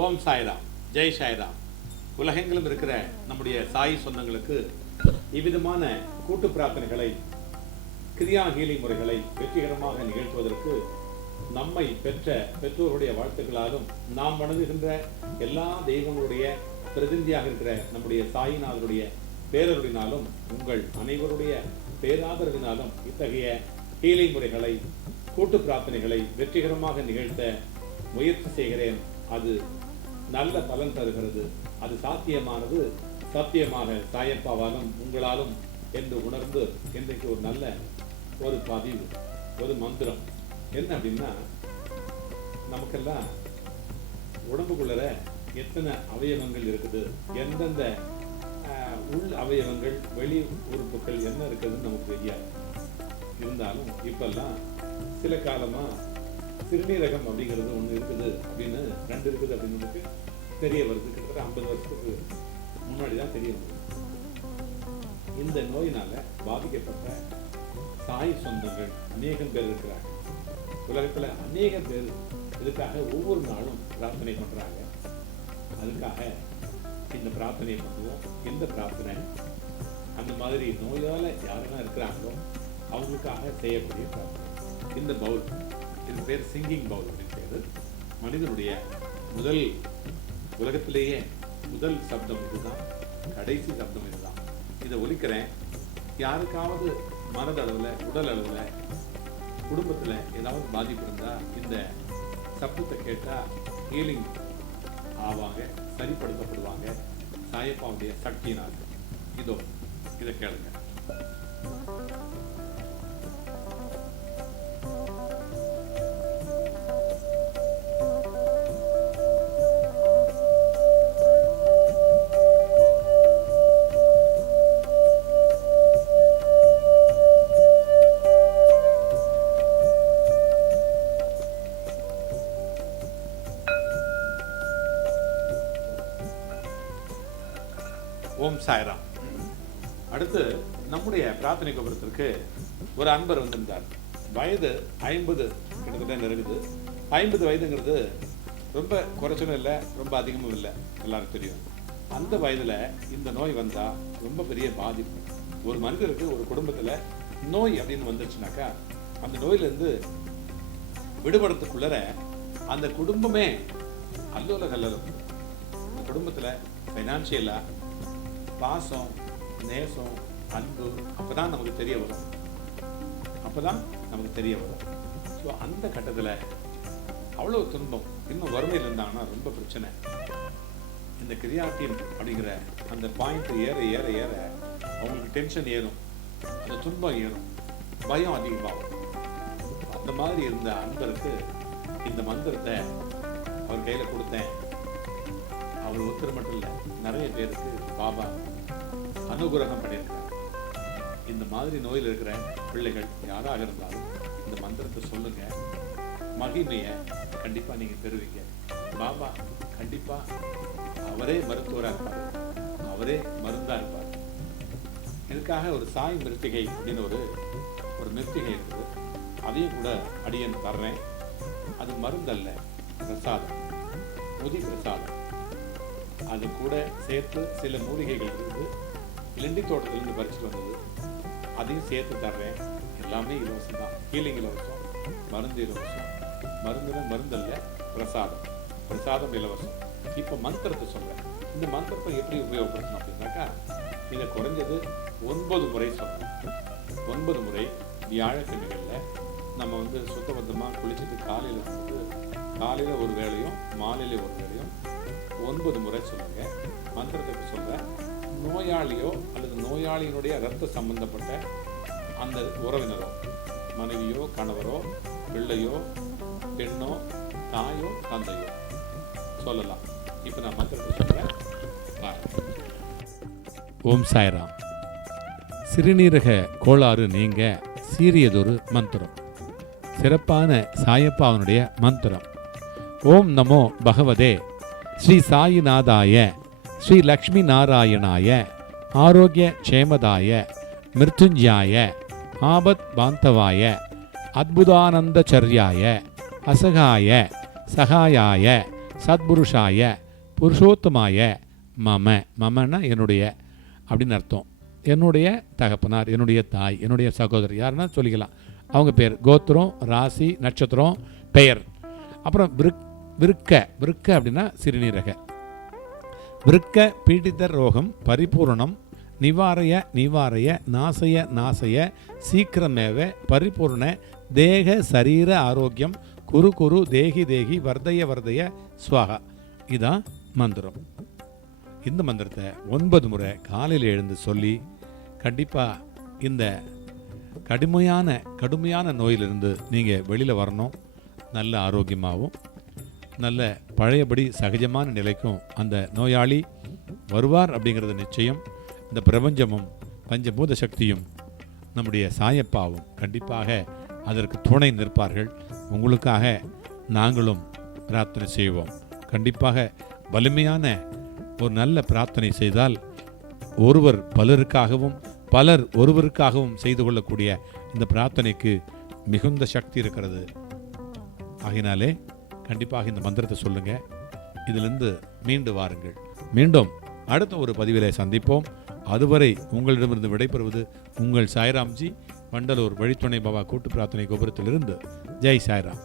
ஓம் சாய்ராம், ஜெய் சாய்ராம். உலகெங்கிலும் இருக்கிற நம்முடைய சாய் சொந்தங்களுக்கு இவ்விதமான கூட்டு பிரார்த்தனைகளை, கிரியா ஹீலிங் முறைகளை வெற்றிகரமாக நிகழ்த்துவதற்கு நம்மை பெற்ற பெற்றோருடைய வாழ்த்துக்களாலும், நாம் வணங்குகின்ற எல்லா தெய்வங்களுடைய பிரதிநிதியாக இருக்கிற நம்முடைய சாயிநாதருடைய பேரருளினாலும், உங்கள் அனைவருடைய பேராதரவினாலும் இத்தகைய ஹீலிங் முறைகளை, கூட்டு பிரார்த்தனைகளை வெற்றிகரமாக நிகழ்த்த முயற்சி செய்கிறேன். அது நல்ல பலன் தருகிறது. அது சாத்தியமானது சத்தியமாக சாயப்பாவாலும் உங்களாலும் என்று உணர்ந்து இன்றைக்கு ஒரு நல்ல ஒரு பதிவு, ஒரு மந்திரம் என்ன அப்படின்னா, நமக்கெல்லாம் உடம்புக்குள்ள எத்தனை அவயவங்கள் இருக்குது, எந்தெந்த உள் அவயவங்கள், வெளி உறுப்புகள் என்ன இருக்குதுன்னு நமக்கு தெரியாது. இருந்தாலும் இப்பெல்லாம் சில காலமா சிறுநீரகம் அப்படிங்கிறது ஒன்று இருக்குது அப்படின்னு, 2 இருக்குது அப்படின்னு தெரிய வருது. கிட்டத்தட்ட 50 வருஷத்துக்கு முன்னாடி தான் தெரிய வருது. இந்த நோயினால பாதிக்கப்பட்ட சாய் சொந்தங்கள் அநேகம் பேர் இருக்கிறாங்க. உலகத்துல அநேகம் பேர் இதுக்காக ஒவ்வொரு நாளும் பிரார்த்தனை பண்றாங்க. அதுக்காக இந்த பிரார்த்தனையை பண்ணுவோம். இந்த பிரார்த்தனை அந்த மாதிரி நோயால யாரெல்லாம் இருக்கிறாங்களோ அவங்களுக்காக செய்யக்கூடிய பிரார்த்தனை. இந்த பவுல், இது பேர் சிங்கிங் பவுல் அப்படின்னு பேரு. மனிதனுடைய முதல், உலகத்திலேயே முதல் சப்தம் இதுதான், கடைசி சப்தம் இதுதான். இதை ஒலிக்கிறேன். யாருக்காவது மனதளவில், உடல் அளவில், குடும்பத்தில் ஏதாவது பாதிப்பு இருந்தால் இந்த சப்தத்தை கேட்டால் ஹீலிங் ஆவாங்க, சரிப்படுத்தப்படுவாங்க சாயப்பாவுடைய சக்தியினால். இதோ இதை கேளுங்க. ஓம் சாய்ராம். அடுத்து நம்முடைய பிரார்த்தனை கோபுரத்திற்கு ஒரு அன்பர் வந்திருந்தார். வயது 50 கிட்டத்தட்ட நெருங்குது. 50 வயதுங்கிறது ரொம்ப குறைச்சலும் இல்லை, ரொம்ப அதிகமும் இல்லை, எல்லாருக்கும் தெரியும். அந்த வயதுல இந்த நோய் வந்தா ரொம்ப பெரிய பாதிப்பு. ஒரு மனிதருக்கு, ஒரு குடும்பத்துல நோய் அப்படின்னு வந்துருச்சுனாக்கா, அந்த நோயிலிருந்து விடுபடுறதுக்குள்ளர அந்த குடும்பமே அல்லோல கல்லலும். அந்த குடும்பத்துல பைனான்சியலா பாசம், நேசம், அன்பு அப்பதான் நமக்கு தெரிய வரும். ஸோ அந்த கட்டத்தில் அவ்வளோ துன்பம். இன்னும் வறுமையில் இருந்தாங்கன்னா ரொம்ப பிரச்சனை. இந்த கிரியாட்டின் அப்படிங்கிற அந்த பாயிண்ட் ஏற ஏற ஏற அவங்களுக்கு டென்ஷன் ஏறும், அந்த துன்பம் ஏறும், பயம் அதிகமாகும். அந்த மாதிரி இருந்த அன்பருக்கு இந்த மந்திரத்தை அவர் கையில் கொடுத்தேன். அவர் ஒருத்தர் மட்டும் இல்லை, நிறைய பேருக்கு பாபா அனுகிரகம் பண்ணியிருக்காங்க. இந்த மாதிரி நோயில் இருக்கிற பிள்ளைகள் யாராக இருந்தாலும் இந்த மந்திரத்தை சொல்லுங்க. மகிமையை கண்டிப்பா நீங்க பெறுவீங்க. பாபா கண்டிப்பா அவரே மருத்துவராக இருப்பார், அவரே மருந்தா இருப்பார். இதுக்காக ஒரு சாய் மிருத்திகை அப்படின்னு ஒரு மிருத்திகை இருக்குது. அதையும் கூட அடியன் தர்றேன். அது மருந்தல்ல, பிரசாதம், முதி பிரசாதம். அது கூட சேர்த்து சில மூலிகைகள் இருக்குது, இலண்டி தோட்டத்திலிருந்து பறிச்சுட்டு வந்தது, அதையும் சேர்த்து தர்றேன். எல்லாமே இலவசம் தான். ஹீலிங் இலவசம், மருந்து இலவசம். மருந்தல்ல, பிரசாதம். பிரசாதம் இலவசம். இப்போ மந்திரத்தை சொல்றேன். இந்த மந்திரத்தை எப்படி உபயோகப்படுத்தணும் அப்படின்னாக்கா, இதை குறைஞ்சது 9 முறை சொல்லணும். 9 முறை வியாழக்கிழமைகளில் நம்ம சுத்தபத்தமாக குளிச்சுட்டு காலையில் ஒரு வேளையும் மாலையில் ஒரு வேளையும் 9 முறை சொல்லுங்க. மந்திரத்துக்கு சொல்ற நோயாளியோ அல்லது நோயாளியினுடைய இரத்த சம்பந்தப்பட்ட அந்த உறவினரோ, மனைவியோ, கணவரோ, பிள்ளையோ, பெண்ணோ, தாயோ, தந்தையோ சொல்லலாம். இப்போ நான் மந்திரத்தை சொல்றேன். ஓம் சாய்ராம். சிறுநீரக கோளாறு நீங்க சீரியதொரு மந்திரம். சிறப்பான சாயப்பாவனுடைய மந்திரம். ஓம் நமோ பகவதே ஸ்ரீ சாயிநாதாய ஸ்ரீ லக்ஷ்மி நாராயணாய ஆரோக்கிய க்ஷேமதாய மிருத்யுஞ்சாய ஆபத் பாந்தவாய அத்புதானந்தச்சர்யாய அசகாய சகாயாய சத்புருஷாய புருஷோத்தமாய மம, மமன்னா என்னுடைய அப்படின்னு அர்த்தம். என்னுடைய தகப்பனார், என்னுடைய தாய், என்னுடைய சகோதரர் யாருன்னா சொல்லிக்கலாம். அவங்க பேர், கோத்திரம், ராசி, நட்சத்திரம், பெயர். அப்புறம் விருக்க, விருக்க அப்படின்னா சிறுநீரக. விருக்க பீடிதர் ரோகம் பரிபூர்ணம் நிவாரய நிவாரய நாசய நாசய சீக்கிரமேவ பரிபூர்ண தேக சரீர ஆரோக்கியம் குரு குரு தேகி தேகி வர்தய வர்தய ஸ்வாகா. இதுதான் மந்திரம். இந்த மந்திரத்தை 9 முறை காலையில் எழுந்து சொல்லி கண்டிப்பாக இந்த கடுமையான நோயிலிருந்து நீங்கள் வெளியில் வரணும். நல்ல ஆரோக்கியமாகவும் நல்ல பழையபடி சகஜமான நிலைக்கும் அந்த நோயாளி வருவார் அப்படிங்கிறது நிச்சயம். இந்த பிரபஞ்சமும் பஞ்சபூத சக்தியும் நம்முடைய சாயப்பாவும் கண்டிப்பாக அதற்கு துணை நிற்பார்கள். உங்களுக்காக நாங்களும் பிரார்த்தனை செய்வோம். கண்டிப்பாக வலிமையான ஒரு நல்ல பிரார்த்தனை செய்தால் ஒருவர் பலருக்காகவும் பலர் ஒருவருக்காகவும் செய்து கொள்ளக்கூடிய இந்த பிரார்த்தனைக்கு மிகுந்த சக்தி இருக்கிறது. ஆகினாலே கண்டிப்பாக இந்த மந்திரத்தை சொல்லுங்க. இதிலிருந்து மீண்டு வாருங்கள். மீண்டும் அடுத்த ஒரு பதிவிலே சந்திப்போம். அதுவரை உங்களிடமிருந்து விடைபெறுவது உங்கள் சாய்ராம்ஜி, வண்டலூர் வழித்துணை பாபா கூட்டு பிரார்த்தனை கோபுரத்திலிருந்து. ஜெய் சாய்ராம்.